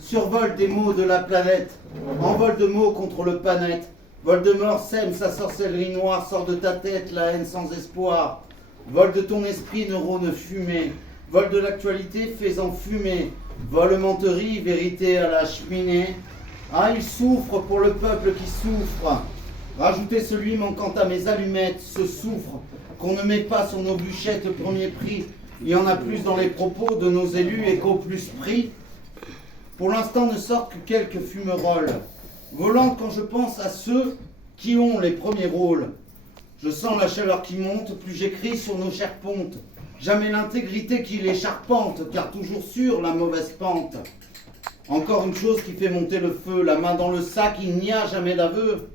Survol des mots de la planète, envol de mots contre le panette. Voldemort sème sa sorcellerie noire, sort de ta tête la haine sans espoir. Vol de ton esprit, neurones fumés. Vol de l'actualité, fais-en fumer. Vol menterie, vérité à la cheminée. Ah, il souffre pour le peuple qui souffre. Rajoutez celui manquant à mes allumettes, ce souffre, qu'on ne met pas sur nos bûchettes le premier prix. Il y en a plus dans les propos de nos élus et qu'au plus prix. Pour l'instant ne sortent que quelques fumerolles, volantes quand je pense à ceux qui ont les premiers rôles. Je sens la chaleur qui monte, plus j'écris sur nos chères pontes. Jamais l'intégrité qui les charpente, car toujours sur la mauvaise pente. Encore une chose qui fait monter le feu, la main dans le sac, il n'y a jamais d'aveu.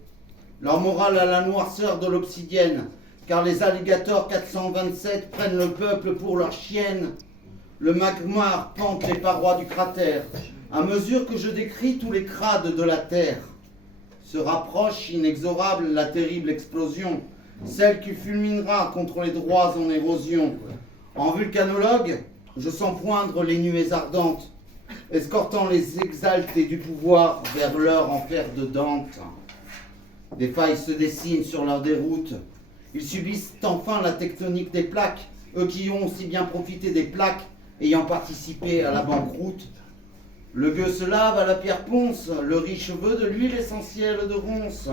Leur morale à la noirceur de l'obsidienne, car les alligators 427 prennent le peuple pour leur chienne. Le magma arpente les parois du cratère, à mesure que je décris tous les crades de la terre. Se rapproche inexorable la terrible explosion, celle qui fulminera contre les droits en érosion. En vulcanologue, je sens poindre les nuées ardentes, escortant les exaltés du pouvoir vers leur enfer de Dante. Des failles se dessinent sur leur déroute. Ils subissent enfin la tectonique des plaques, eux qui ont si bien profité des plaques, ayant participé à la banqueroute. Le gueux se lave à la pierre ponce, le riche veut de l'huile essentielle de ronce.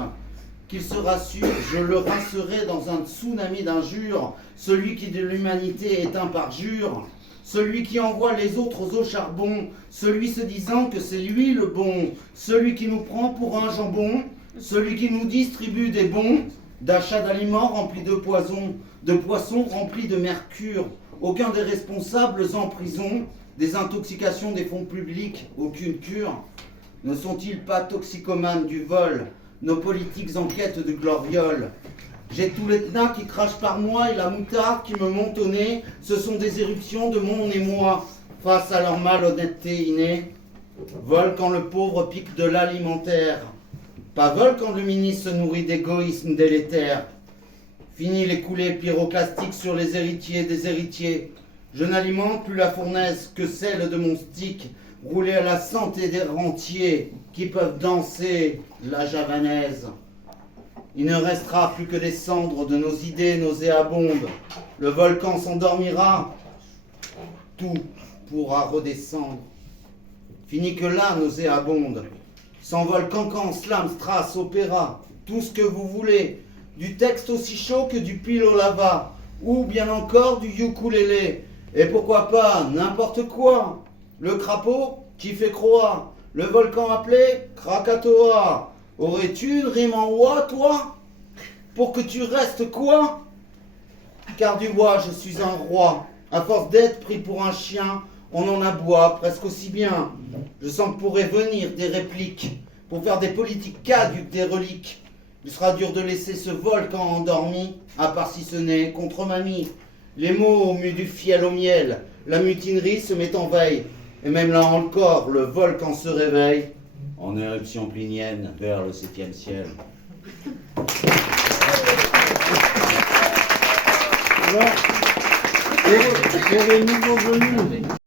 Qu'il se rassure, je le rincerai dans un tsunami d'injures, celui qui de l'humanité est un parjure, celui qui envoie les autres au charbon, celui se disant que c'est lui le bon, celui qui nous prend pour un jambon, celui qui nous distribue des bons, d'achats d'aliments remplis de poison, de poissons remplis de mercure, aucun des responsables en prison, des intoxications des fonds publics, aucune cure. Ne sont-ils pas toxicomanes du vol, nos politiques en quête de gloriole? J'ai tout l'Etna qui crache par moi et la moutarde qui me monte au nez, ce sont des éruptions de mon émoi, face à leur malhonnêteté innée. Vol quand le pauvre pique de l'alimentaire, pas vol quand le ministre se nourrit d'égoïsme délétère. Fini les coulées pyroclastiques sur les héritiers des héritiers. Je n'alimente plus la fournaise que celle de mon stick, roulé à la santé des rentiers qui peuvent danser la javanaise. Il ne restera plus que des cendres de nos idées nauséabondes. Le volcan s'endormira, tout pourra redescendre. Fini que là, nauséabonde. S'envole cancan, slam, strass, opéra, tout ce que vous voulez, du texte aussi chaud que du pilo lava, ou bien encore du ukulélé, et pourquoi pas n'importe quoi. Le crapaud qui fait croix, le volcan appelé Krakatoa. Aurais-tu une rime en oie, toi, pour que tu restes quoi? Car du bois, je suis un roi, à force d'être pris pour un chien, on en aboie presque aussi bien. Je sens que pourraient venir des répliques pour faire des politiques caduques, des reliques. Il sera dur de laisser ce volcan endormi, à part si ce n'est contre mamie. Les mots muent du fiel au miel, la mutinerie se met en veille, et même là encore, le volcan se réveille, en éruption plinienne vers le 7e ciel. Pour les nouveaux venus,